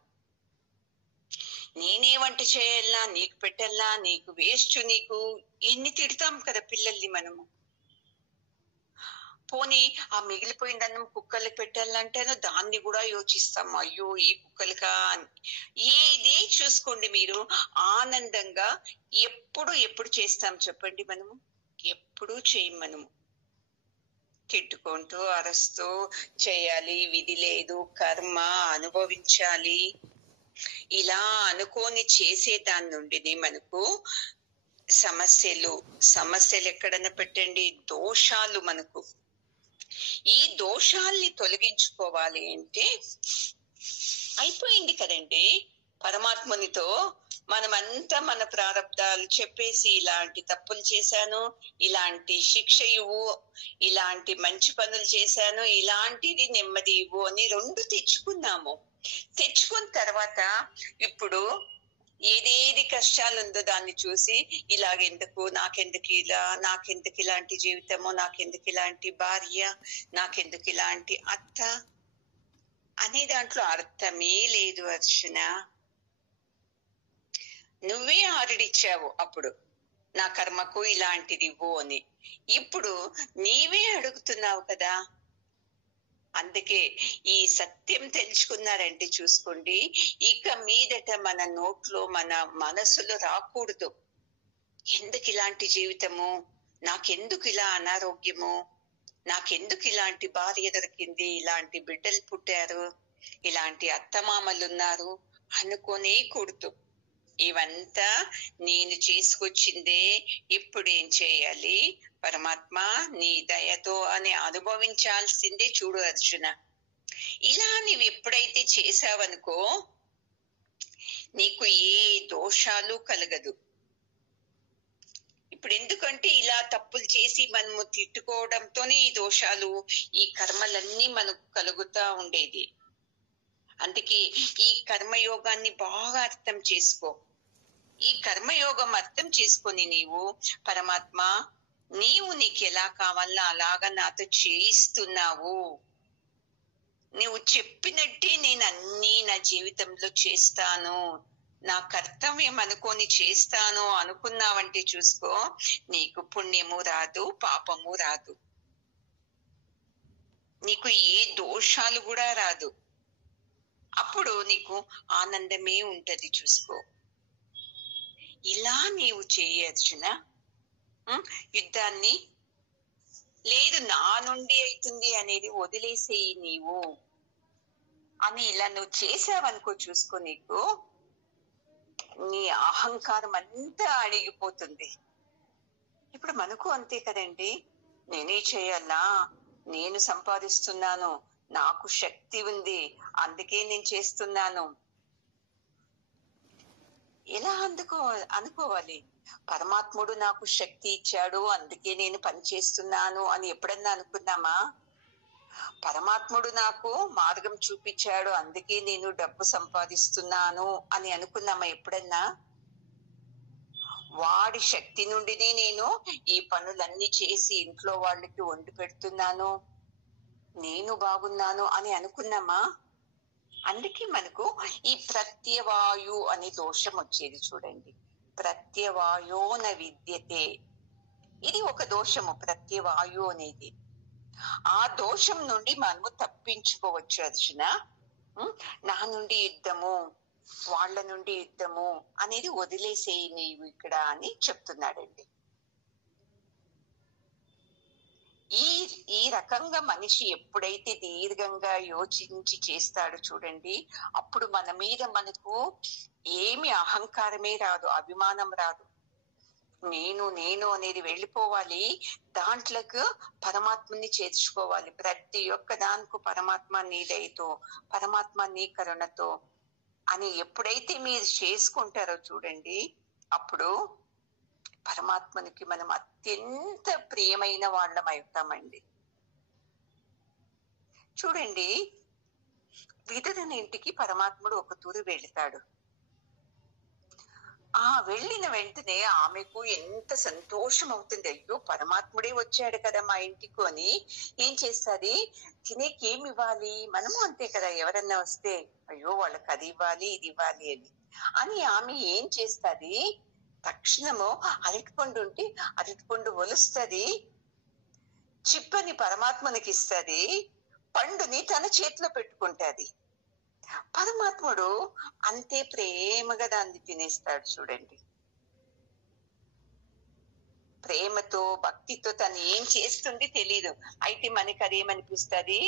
నేనే వంట చేయాలా, నీకు పెట్టాలా, నీకు వేస్ట్, నీకు ఎన్ని తిడతాం కదా పిల్లల్ని మనము. పోనీ ఆ మిగిలిపోయిన అన్నం కుక్కలకి పెట్టాలంటేనో దాన్ని కూడా యోచిస్తాం, అయ్యో ఈ కుక్కలకా అని. ఏది చూసుకోండి మీరు, ఆనందంగా ఎప్పుడు చేస్తాం చెప్పండి? మనము ఎప్పుడు చేయం. మనము తిట్టుకుంటూ అరస్తూ చేయాలి, విధి లేదు, కర్మ అనుభవించాలి, ఇలా అనుకోని చేసే దాని నుండి మనకు సమస్యలు ఎక్కడన్నా పెట్టండి, దోషాలు. మనకు ఈ దోషాల్ని తొలగించుకోవాలి అంటే అయిపోయింది కదండి, పరమాత్మునితో మనమంతా మన ప్రారంధాలు చెప్పేసి, ఇలాంటి తప్పులు చేశాను, ఇలాంటి శిక్ష ఇవ్వు, ఇలాంటి మంచి పనులు చేశాను, ఇలాంటిది నెమ్మది ఇవ్వు అని 2 తెచ్చుకున్నాము. తెచ్చుకున్న తర్వాత ఇప్పుడు ఏదేది కష్టాలు ఉందో దాన్ని చూసి, ఇలాగెందుకు, నాకెందుకు ఇలా, నాకెందుకు ఇలాంటి జీవితము, నాకెందుకు ఇలాంటి భార్య, నాకెందుకు ఇలాంటి అత్త అనే దాంట్లో అర్థమే లేదు అర్చన. నువ్వే ఆర్డరిచ్చావు అప్పుడు, నా కర్మకు ఇలాంటిది ఇవ్వు అని. ఇప్పుడు నీవే అడుగుతున్నావు కదా. అందుకే ఈ సత్యం తెలుసుకున్నారంటే చూసుకోండి, ఇక మీదట మన నోట్లో, మన మనసులో రాకూడదు, ఎందుకు ఇలాంటి జీవితము, నాకెందుకు ఇలా అనారోగ్యము, నాకెందుకు ఇలాంటి భార్య దొరికింది, ఇలాంటి బిడ్డలు పుట్టారు, ఇలాంటి అత్తమామలున్నారు అనుకోనే కూడదు. ఇవంతా నేను చేసుకొచ్చిందే, ఇప్పుడేం చేయాలి, పరమాత్మ నీ దయతో అని అనుభవించాల్సిందే. చూడు అర్జున, ఇలా నీవు ఎప్పుడైతే చేసావనుకో నీకు ఏ దోషాలు కలగదు. ఇప్పుడు ఎందుకంటే ఇలా తప్పులు చేసి మనము తిట్టుకోవడంతోనే ఈ దోషాలు, ఈ కర్మలన్నీ మనకు కలుగుతా ఉండేది. అందుకే ఈ కర్మయోగాన్ని బాగా అర్థం చేసుకో. ఈ కర్మయోగం అర్థం చేసుకొని నీవు, పరమాత్మ నీవు నీకు ఎలా కావాలో అలాగా నాతో చేయిస్తున్నావు, నువ్వు చెప్పినట్టే నేను అన్ని నా జీవితంలో చేస్తాను, నా కర్తవ్యం అనుకొని చేస్తాను అనుకున్నావంటే చూసుకో, నీకు పుణ్యము రాదు, పాపము రాదు, నీకు ఏ దోషాలు కూడా రాదు. అప్పుడు నీకు ఆనందమే ఉంటది. చూసుకో, ఇలా నీవు చేయర్చున. యుద్ధాన్ని లేదు నా నుండి అవుతుంది అనేది వదిలేసేయి నీవు అని ఇలా నువ్వు చేసావనుకో, చూసుకో, నీకు నీ అహంకారం అంతా అడిగిపోతుంది. ఇప్పుడు మనకు అంతే కదండి, నేనే చేయాలా, నేను సంపాదిస్తున్నాను, నాకు శక్తి ఉంది, అందుకే నేను చేస్తున్నాను. ఎలా అనుకోవాలి? పరమాత్ముడు నాకు శక్తి ఇచ్చాడు, అందుకే నేను పని చేస్తున్నాను అని ఎప్పుడన్నా అనుకున్నామా? పరమాత్ముడు నాకు మార్గం చూపించాడు, అందుకే నేను డబ్బు సంపాదిస్తున్నాను అని అనుకున్నామా ఎప్పుడన్నా? వాడి శక్తి నుండినే నేను ఈ పనులన్నీ చేసి ఇంట్లో వాళ్ళకి వండి పెడుతున్నాను, నేను బాగున్నాను అని అనుకున్నామా? అందుకే మనకు ఈ ప్రత్యవాయు అనే దోషం వచ్చేది చూడండి. ప్రత్యవాయోన విద్యతే, ఇది ఒక దోషము, ప్రత్యవాయు అనేది. ఆ దోషం నుండి మనము తప్పించుకోవచ్చు అర్జున. నా నుండి యుద్ధము, వాళ్ళ నుండి యుద్ధము అనేది వదిలేసేయి నీవు ఇక్కడ అని చెప్తున్నాడండి. ఈ రకంగా మనిషి ఎప్పుడైతే దీర్ఘంగా యోచించి చేస్తాడో చూడండి, అప్పుడు మన మీద మనకు ఏమి అహంకారమే రాదు, అభిమానం రాదు. నేను నేను అనేది వెళ్ళిపోవాలి. దాంట్లోకి పరమాత్మని చేర్చుకోవాలి. ప్రతి ఒక్క దానికి పరమాత్మ నీ దయతో, పరమాత్మ నీ కరుణతో అని ఎప్పుడైతే మీరు చేసుకుంటారో చూడండి, అప్పుడు పరమాత్మనికి మనం అత్యంత ప్రియమైన వాళ్ళం అవుతామండి. చూడండి, విదురుని ఇంటికి పరమాత్ముడు ఒక తూరు వెళతాడు. వెళ్ళిన వెంటనే ఆమెకు ఎంత సంతోషం అవుతుంది. అయ్యో, పరమాత్ముడే వచ్చాడు కదా మా ఇంటికి అని. ఏం చేస్తుంది, తినేకి ఏమి ఇవ్వాలి, మనము అంతే కదా, ఎవరన్నా వస్తే అయ్యో వాళ్ళకి అది ఇవ్వాలి ఇది ఇవ్వాలి అని ఆమె ఏం చేస్తుంది, తక్షణము అరటిపండు ఉంటే అరటిపండు ఒలుస్తుంది, చిప్పని పరమాత్మనికి ఇస్తుంది, పండుని తన చేతిలో పెట్టుకుంటుంది. పరమాత్ముడు అంతే ప్రేమగా దాన్ని తినేస్తాడు. చూడండి, ప్రేమతో భక్తితో తను ఏం చేస్తుంది తెలీదు. అయితే మనకి అదేమనిపిస్తుంది,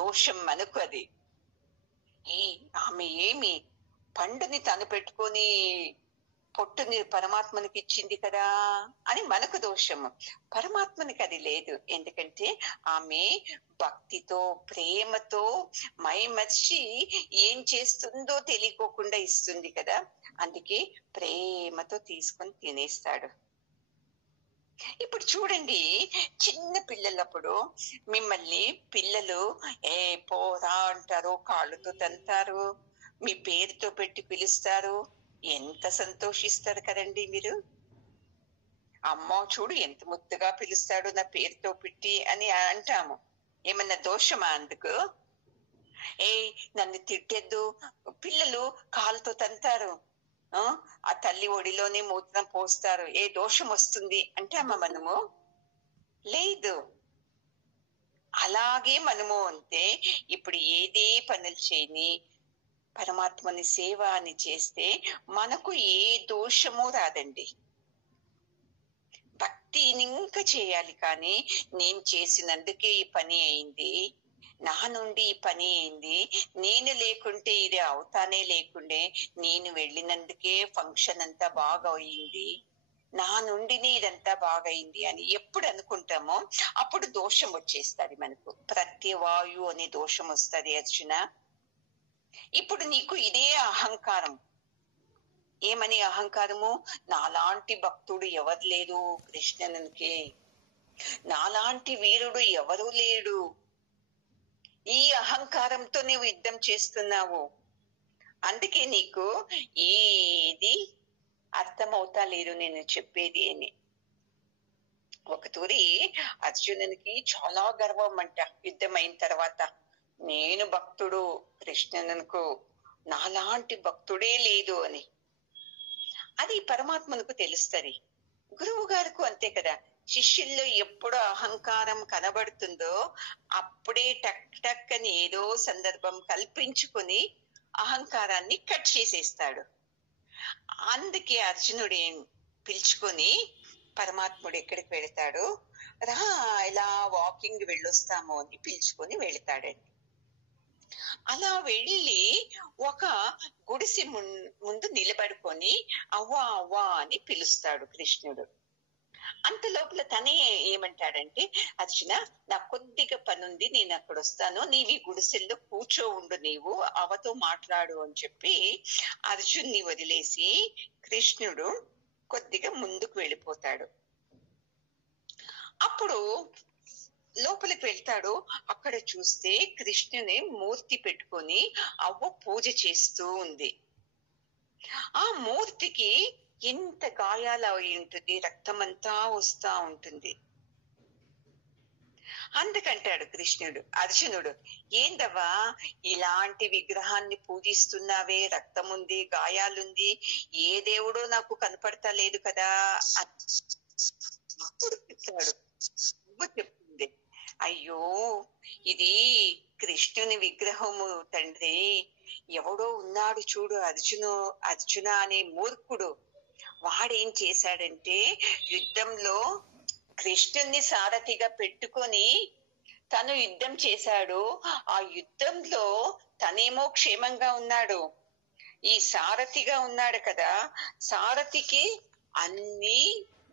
దోషం మనకు అది. ఆమె ఏమి పండుని తను పెట్టుకొని పొట్టుని పరమాత్మనికి ఇచ్చింది కదా అని మనకు దోషము. పరమాత్మనికి అది లేదు. ఎందుకంటే ఆమె భక్తితో ప్రేమతో మైమర్చి ఏం చేస్తుందో తెలియకోకుండా ఇస్తుంది కదా, అందుకే ప్రేమతో తీసుకొని తినేస్తాడు. ఇప్పుడు చూడండి, చిన్న పిల్లలప్పుడు మిమ్మల్ని పిల్లలు పోరా అంటారు, కాళ్ళతో తంతారు, మీ పేరుతో పెట్టి పిలుస్తారు, ఎంత సంతోషిస్తారు కదండి మీరు. అమ్మో చూడు ఎంత ముద్దుగా పిలుస్తాడు నా పేరుతో పెట్టి అని అంటాము. ఏమన్నా దోషమా అందుకు? నన్ను తిట్టెద్దు, పిల్లలు కాళ్ళతో తంతారు, ఆ తల్లి ఒడిలోనే మూత్రం పోస్తారు, ఏ దోషం వస్తుంది అంటామా మనము? లేదు. అలాగే మనము అంతే. ఇప్పుడు ఏదే పనులు చేయని పరమాత్మని సేవ అని చేస్తే మనకు ఏ దోషము రాదండి. భక్తిని ఇంకా చేయాలి. కానీ నేను చేసినందుకే ఈ పని అయింది, నా నుండి ఈ పని అయింది, నేను లేకుంటే ఇది అవుతానే లేకుండే, నేను వెళ్ళినందుకే ఫంక్షన్ అంతా బాగా అయింది, నా నుండినే ఇదంతా బాగైంది అని ఎప్పుడు అనుకుంటామో అప్పుడు దోషం వచ్చేస్తుంది మనకు. ప్రత్యవాయు అనే దోషం వస్తుంది అర్జున. ఇప్పుడు నీకు ఇదే అహంకారం. ఏమని అహంకారము? నాలాంటి భక్తుడు ఎవరు లేరు కృష్ణునికి, నాలాంటి వీరుడు ఎవరూ లేడు. ఈ అహంకారంతో నువ్వు యుద్ధం చేస్తున్నావు. అందుకే నీకు ఏది అర్థమవుతా లేదు నేను చెప్పేది అని. ఒక తూరి అర్జునునికి చాలా గర్వం అంట. యుద్ధం అయిన తర్వాత, నేను భక్తుడు కృష్ణునకు, నాలాంటి భక్తుడే లేదు అని. అది పరమాత్మకు తెలుస్తుంది. గురువు గారికి అంతే కదా. శిష్యుల్లో ఎప్పుడు అహంకారం కనబడుతుందో అప్పుడే టక్ టక్ అని ఏదో సందర్భం కల్పించుకుని అహంకారాన్ని కట్ చేసేస్తాడు. అందుకే అర్జునుడు ఏం పిలుచుకొని పరమాత్ముడు ఎక్కడికి వెళతాడు, రా ఇలా వాకింగ్ వెళ్ళొస్తాము అని పిలుచుకొని వెళతాడండి. అలా వెళ్ళి ఒక గుడిసె ముందు నిలబడుకొని అవ్వా అవ్వా అని పిలుస్తాడు కృష్ణుడు. అంత లోపల తనే ఏమంటాడంటే, అర్జున నాకు కొద్దిగా పనుంది, నేను అక్కడ వస్తాను, నీవి గుడిసెల్లో కూర్చో ఉండు, నీవు అవతో మాట్లాడు అని చెప్పి అర్జున్ని వదిలేసి కృష్ణుడు కొద్దిగా ముందుకు వెళ్ళిపోతాడు. అప్పుడు లోపలికి వెళ్తాడు. అక్కడ చూస్తే కృష్ణుని మూర్తి పెట్టుకొని అవ్వ పూజ చేస్తూ ఉంది. ఆ మూర్తికి ఎంత గాయాలు అయి ఉంటుంది, రక్తమంతా వస్తా ఉంటుంది. అందుకంటాడు అర్జునుడు, ఏందవ్వా ఇలాంటి విగ్రహాన్ని పూజిస్తున్నావే, రక్తం ఉంది, గాయాలుంది, ఏ దేవుడో నాకు కనపడతా లేదు కదా అప్పుడు చెప్తాడు. చెప్తుంది, అయ్యో ఇది కృష్ణుని విగ్రహము తండ్రి, ఎవడో ఉన్నాడు చూడు అర్జున అనే మూర్ఖుడు, వాడేం చేశాడంటే యుద్ధంలో కృష్ణుణ్ణి సారథిగా పెట్టుకొని తను యుద్ధం చేశాడు. ఆ యుద్ధంలో తనేమో క్షేమంగా ఉన్నాడు. ఈ సారథిగా ఉన్నాడు కదా, సారథికి అన్ని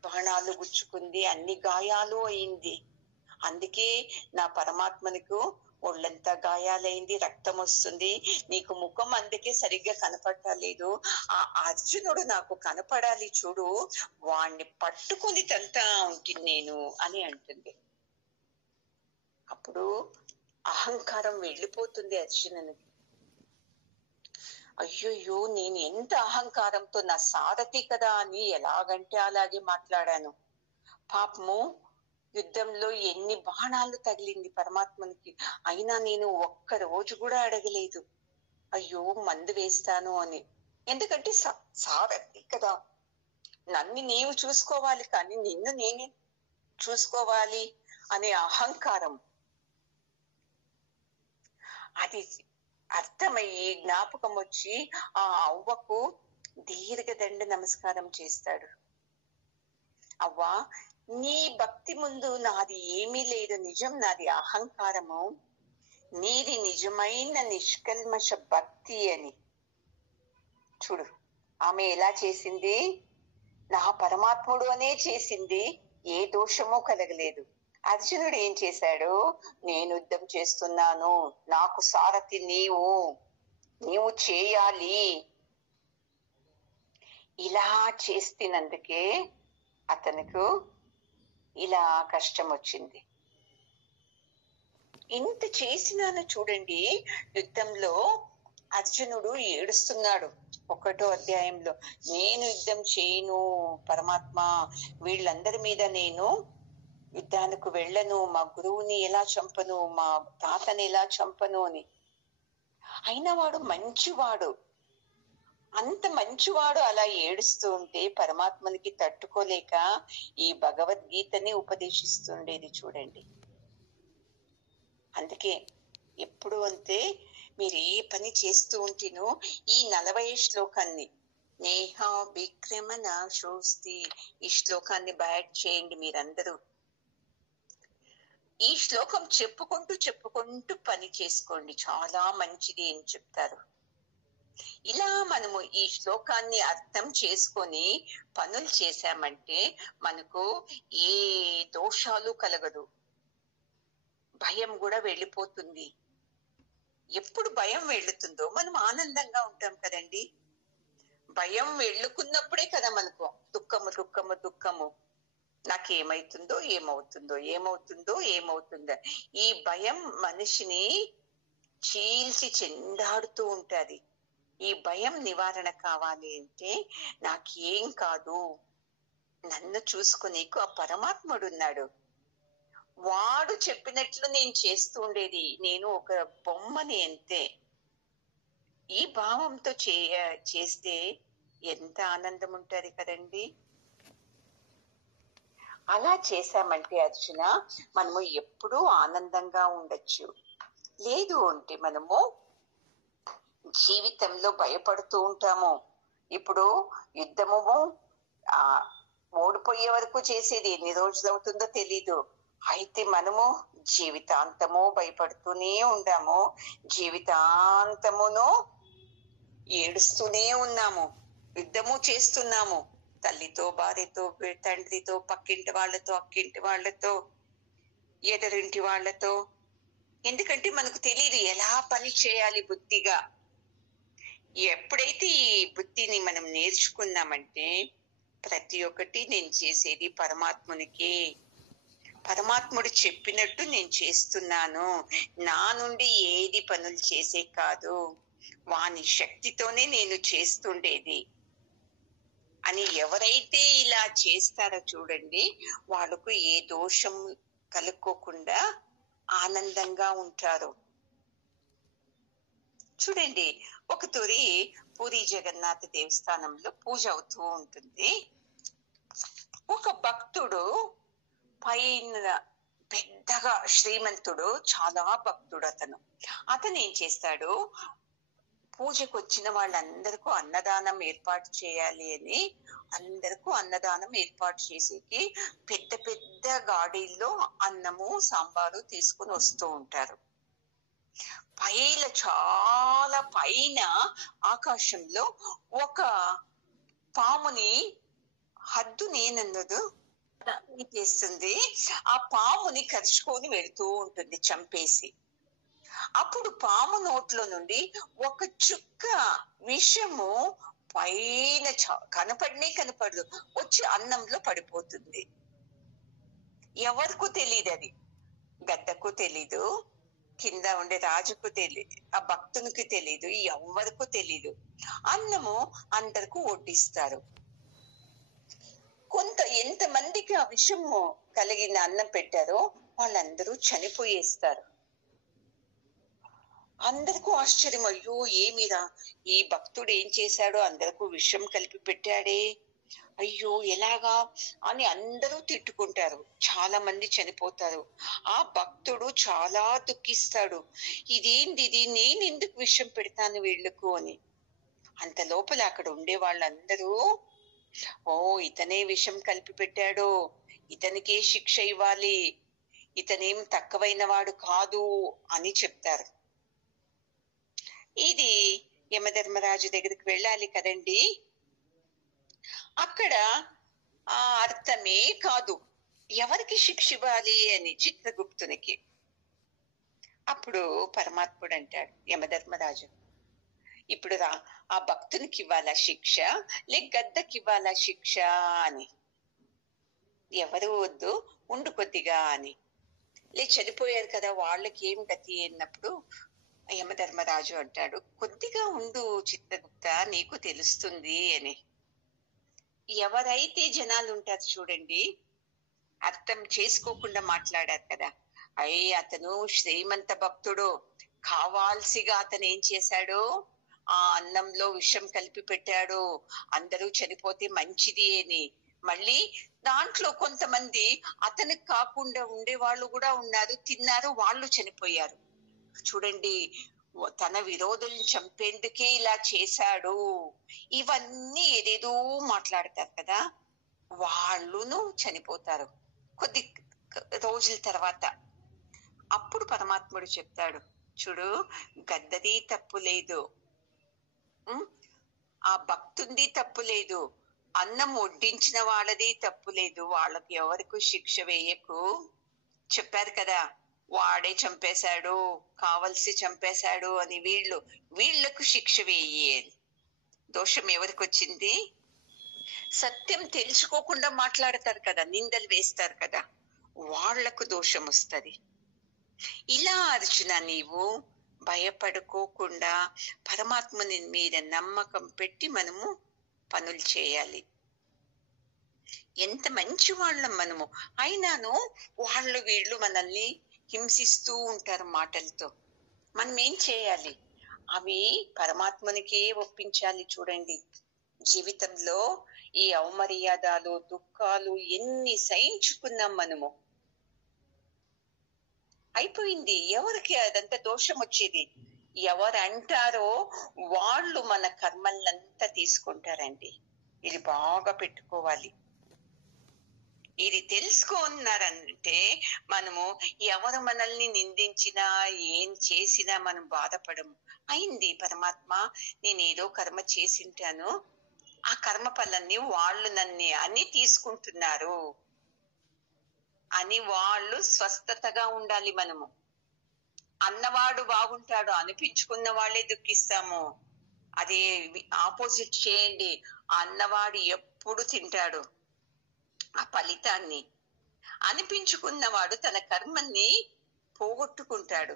బాణాలు గుచ్చుకుంది, అన్ని గాయాలు అయింది. అందుకే నా పరమాత్మనికు ఒళ్ళంతా గాయాలైంది, రక్తం వస్తుంది. నీకు ముఖం అందుకే సరిగ్గా కనపడలేదు. ఆ అర్జునుడు నాకు కనపడాలి చూడు, వాణ్ణి పట్టుకుని తంతా ఉంటుంది నేను అని అంటుంది. అప్పుడు అహంకారం వెళ్ళిపోతుంది అర్జునునికి. అయ్యోయ్యో, నేను ఎంత అహంకారంతో, నా సారథి కదా అని ఎలాగంటే అలాగే మాట్లాడాను. పాపము యుద్ధంలో ఎన్ని బాణాలు తగిలింది పరమాత్మనికి, అయినా నేను ఒక్క రోజు కూడా అడగలేదు అయ్యో మందు వేస్తాను అని. ఎందుకంటే సారథి కదా, నన్ను నీవు చూసుకోవాలి కానీ నిన్ను నేనే చూసుకోవాలి అనే అహంకారం అది అర్థమయ్యి జ్ఞాపకం వచ్చి ఆ అవ్వకు దీర్ఘదండ నమస్కారం చేస్తాడు. అవ్వా, నీ భక్తి ముందు నాది ఏమీ లేదు, నిజం నాది అహంకారము, నీది నిజమైన నిష్కల్మష భక్తి అని. చూడు ఆమె ఎలా చేసింది, నా పరమాత్ముడు అనే చేసింది, ఏ దోషము కలగలేదు. అర్జునుడు ఏం చేశాడు, నేను యుద్ధం చేస్తున్నాను, నాకు సారథి నీవు చేయాలి, ఇలా చేస్తున్నందుకే అతనికి ఇలా కష్టం వచ్చింది. ఇంత చేసినాను చూడండి. యుద్ధంలో అర్జునుడు ఏడుస్తున్నాడు 1వ అధ్యాయంలో, నేను యుద్ధం చేయను పరమాత్మ, వీళ్ళందరి మీద నేను యుద్ధానికి వెళ్ళను, మా గురువుని ఎలా చంపను, మా తాతని ఎలా చంపను అని. అయినా వాడు మంచివాడు, అంత మంచివాడు అలా ఏడుస్తూ ఉంటే పరమాత్మనికి తట్టుకోలేక ఈ భగవద్గీతని ఉపదేశిస్తుండేది చూడండి. అందుకే ఎప్పుడు అంతే, మీరు ఏ పని చేస్తూ ఉంటేనో ఈ 40 శ్లోకాన్ని నేహ విక్రమణ శోస్తి, ఈ శ్లోకాన్ని బ్యాట్ చేయండి మీరందరూ. ఈ శ్లోకం చెప్పుకుంటూ పని చేసుకోండి, చాలా మంచిది అని చెప్తారు. ఇలా మనము ఈ శ్లోకాన్ని అర్థం చేసుకొని పనులు చేశామంటే మనకు ఏ దోషాలు కలగదు, భయం కూడా వెళ్ళిపోతుంది. ఎప్పుడు భయం వెళ్ళుతుందో మనం ఆనందంగా ఉంటాం కదండి. భయం వెళ్ళుకున్నప్పుడే కదా మనకు దుఃఖము, నాకేమైతుందో ఏమవుతుందో. ఈ భయం మనిషిని చీల్చి చెండాడుతూ ఉంటది. ఈ భయం నివారణ కావాలి అంటే నాకేం కాదు, నన్ను చూసుకునేకు ఆ పరమాత్ముడు ఉన్నాడు, వాడు చెప్పినట్లు నేను చేస్తూ ఉండేది, నేను ఒక బొమ్మని అంతే. ఈ భావంతో చేస్తే ఎంత ఆనందం ఉంటది కదండి. అలా చేశామంటే అర్జున మనము ఎప్పుడూ ఆనందంగా ఉండొచ్చు. లేదు అంటే మనము జీవితంలో భయపడుతూ ఉంటాము. ఇప్పుడు యుద్ధము ఓడిపోయే వరకు చేసేది ఎన్ని రోజులు అవుతుందో తెలీదు. అయితే మనము జీవితాంతము భయపడుతూనే ఉండాము, జీవితాంతమును ఏడుస్తూనే ఉన్నాము, యుద్ధము చేస్తున్నాము, తల్లితో, భార్యతో, తండ్రితో, పక్కింటి వాళ్ళతో, అక్కింటి వాళ్ళతో, ఎదురింటి వాళ్ళతో. ఎందుకంటే మనకు తెలియదు ఎలా పని చేయాలి బుద్ధిగా. ఎప్పుడైతే ఈ బుద్ధిని మనం నేర్చుకున్నామంటే ప్రతి ఒక్కటి నేను చేసేది పరమాత్మునికి, పరమాత్ముడు చెప్పినట్టు నేను చేస్తున్నాను, నా నుండి ఏది పనులు చేసే కాదు, వాని శక్తితోనే నేను చేస్తుండేది అని ఎవరైతే ఇలా చేస్తారో చూడండి, వాళ్ళకు ఏ దోషం కలుక్కోకుండా ఆనందంగా ఉంటారు. చూడండి, ఒక తూరి పూరి జగన్నాథ దేవస్థానంలో పూజ అవుతూ ఉంటుంది. ఒక భక్తుడు పైన పెద్దగా శ్రీమంతుడు, చాలా భక్తుడు అతను ఏం చేస్తాడు, పూజకు వచ్చిన వాళ్ళందరికీ అన్నదానం ఏర్పాటు చేయాలి అని అందరికీ అన్నదానం ఏర్పాటు చేసేకి పెద్ద పెద్ద పెద్ద గాడీల్లో అన్నము సాంబారు తీసుకుని వస్తూ ఉంటారు. చాలా పైన ఆకాశంలో ఒక పాముని హద్దు నేనన్నదు చేస్తుంది. ఆ పాముని కరుచుకొని వెళుతూ ఉంటుంది చంపేసి. అప్పుడు పాము నోట్లో నుండి ఒక చుక్క విషము పైన కనపడదు, వచ్చి అన్నంలో పడిపోతుంది. ఎవరికూ తెలియదు, అది గద్దకు తెలీదు, కింద ఉండే రాజుకు తెలీదు, ఆ భక్తునికి తెలీదు, ఎవరికూ తెలీదు. అన్నము అందరికి వడ్డిస్తారు. ఎంతమందికి ఆ విషము కలిగిన అన్నం పెట్టారో వాళ్ళందరూ చనిపోయేస్తారు. అందరికీ ఆశ్చర్యం, అయ్యో ఏమిరా ఈ భక్తుడు ఏం చేశాడో, అందరికీ విషం కలిపి పెట్టాడే, అయ్యో ఎలాగా అని అందరూ తిట్టుకుంటారు. చాలా మంది చనిపోతారు. ఆ భక్తుడు చాలా దుఃఖిస్తాడు, ఇదేంది, నేను ఎందుకు విషం పెడతాను వీళ్ళకు అని. అంత లోపల అక్కడ ఉండే వాళ్ళందరూ, ఓ ఇతనే విషం కలిపి పెట్టాడు, ఇతనికే శిక్ష ఇవ్వాలి, ఇతనేం తక్కువైన వాడు కాదు అని చెప్తారు. ఇది యమధర్మరాజు దగ్గరికి వెళ్ళాలి కదండి. అక్కడ ఆ అర్థమే కాదు, ఎవరికి శిక్ష ఇవ్వాలి అని చిత్రగుప్తునికి. అప్పుడు పరమాత్ముడు అంటాడు, యమధర్మరాజు ఇప్పుడు ఆ భక్తునికి ఇవ్వాలా శిక్ష, లేక గద్దకి ఇవ్వాలా శిక్ష అని. ఎవరు వద్దు, ఉండు కొద్దిగా అని. చనిపోయారు కదా, వాళ్ళకి ఏం గతి అన్నప్పుడు యమధర్మరాజు అంటాడు, కొద్దిగా ఉండు చిత్రగుప్త, నీకు తెలుస్తుంది అని. ఎవరైతే జనాలు ఉంటారు చూడండి, అర్థం చేసుకోకుండా మాట్లాడారు కదా, అతను శ్రీమంత భక్తుడు, కావాల్సిగా అతను ఏం చేశాడు, ఆ అన్నంలో విషం కలిపి పెట్టాడు, అందరూ చనిపోతే మంచిది అని. మళ్ళీ దాంట్లో కొంతమంది అతనికి కాకుండా ఉండే వాళ్ళు కూడా ఉన్నారు, తిన్నారు, వాళ్ళు చనిపోయారు. చూడండి, తన విరోధుల్ని చంపేందుకే ఇలా చేశాడు, ఇవన్నీ ఏదేదో మాట్లాడతారు కదా, వాళ్ళును చనిపోతారు కొద్ది రోజుల తర్వాత. అప్పుడు పరమాత్ముడు చెప్తాడు, చూడు గద్దది తప్పు లేదు, ఆ భక్తుంది తప్పు లేదు, అన్నం వడ్డించిన వాళ్ళది తప్పు లేదు, వాళ్ళకి ఎవరికి శిక్ష వేయకు. చెప్పారు కదా, వాడే చంపేశాడు, కావలసి చంపేశాడు అని, వీళ్లకు శిక్ష వేయి. దోషం ఎవరికి వచ్చింది? సత్యం తెలుసుకోకుండా మాట్లాడతారు కదా, నిందలు వేస్తారు కదా, వాళ్లకు దోషం వస్తుంది. ఇలా అర్జున, నీవు భయపడుకోకుండా పరమాత్మని మీద నమ్మకం పెట్టి మనము పనులు చేయాలి. ఎంత మంచి వాళ్ళం మనము, అయినాను వీళ్ళు మనల్ని హింసిస్తూ ఉంటారు మాటలతో. మనం ఏం చేయాలి? అవి పరమాత్మనికే ఒప్పించాలి. చూడండి, జీవితంలో ఈ అవమర్యాదలు, దుఃఖాలు ఎన్ని సహించుకున్నాం మనము, అయిపోయింది. ఎవరికి అదంతా దోషం వచ్చేది? ఎవరు అంటారో వాళ్ళు మన కర్మల్నంతా తీసుకుంటారండి. ఇది బాగా పెట్టుకోవాలి. ఇది తెలుసుకున్నారంటే మనము ఎవరు మనల్ని నిందించినా ఏం చేసినా మనం బాధపడము. అయింది పరమాత్మ, నేను ఏదో కర్మ చేసింటాను, ఆ కర్మ ఫలాన్ని వాళ్ళు నన్ను అని తీసుకుంటున్నారు అని వాళ్ళు స్వస్థతగా ఉండాలి. మనము అన్నవాడు బాగుంటాడు అనిపించుకున్న వాళ్ళే దుఃఖిస్తాము. అది ఆపోజిట్ చేయండి, అన్నవాడు ఎప్పుడు తింటాడు ఆ ఫలితాన్ని. అనిపించుకున్నవాడు తన కర్మని పోగొట్టుకుంటాడు.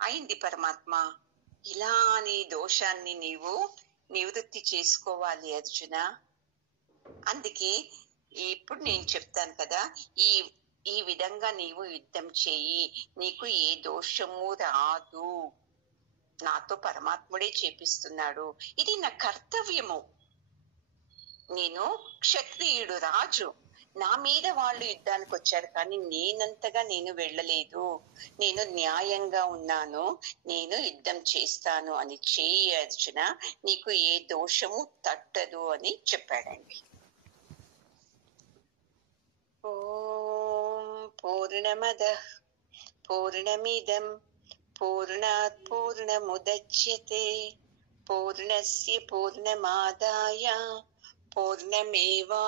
అయింది పరమాత్మ, ఇలా నీ దోషాన్ని నీవు నివృత్తి చేసుకోవాలి అర్జున. అందుకే ఇప్పుడు నేను చెప్తాను కదా, ఈ విధంగా నీవు యుద్ధం చేయి, నీకు ఏ దోషము రాదు. నాతో పరమాత్ముడే చేపిస్తున్నాడు, ఇది నా కర్తవ్యము. నేను క్షత్రియుడు, రాజు, నా మీద వాళ్ళు యుద్ధానికి వచ్చారు, కానీ నేనంతగా నేను వెళ్ళలేదు. నేను న్యాయంగా ఉన్నాను, నేను యుద్ధం చేస్తాను అని చేయి అర్జున, నీకు ఏ దోషము తట్టదు అని చెప్పాడండి. ఓ పూర్ణమదః పూర్ణమిదం పూర్ణాత్ పూర్ణముదచ్యతే పూర్ణస్య పూర్ణమాదాయ పూర్ణమేవావశిష్యతే.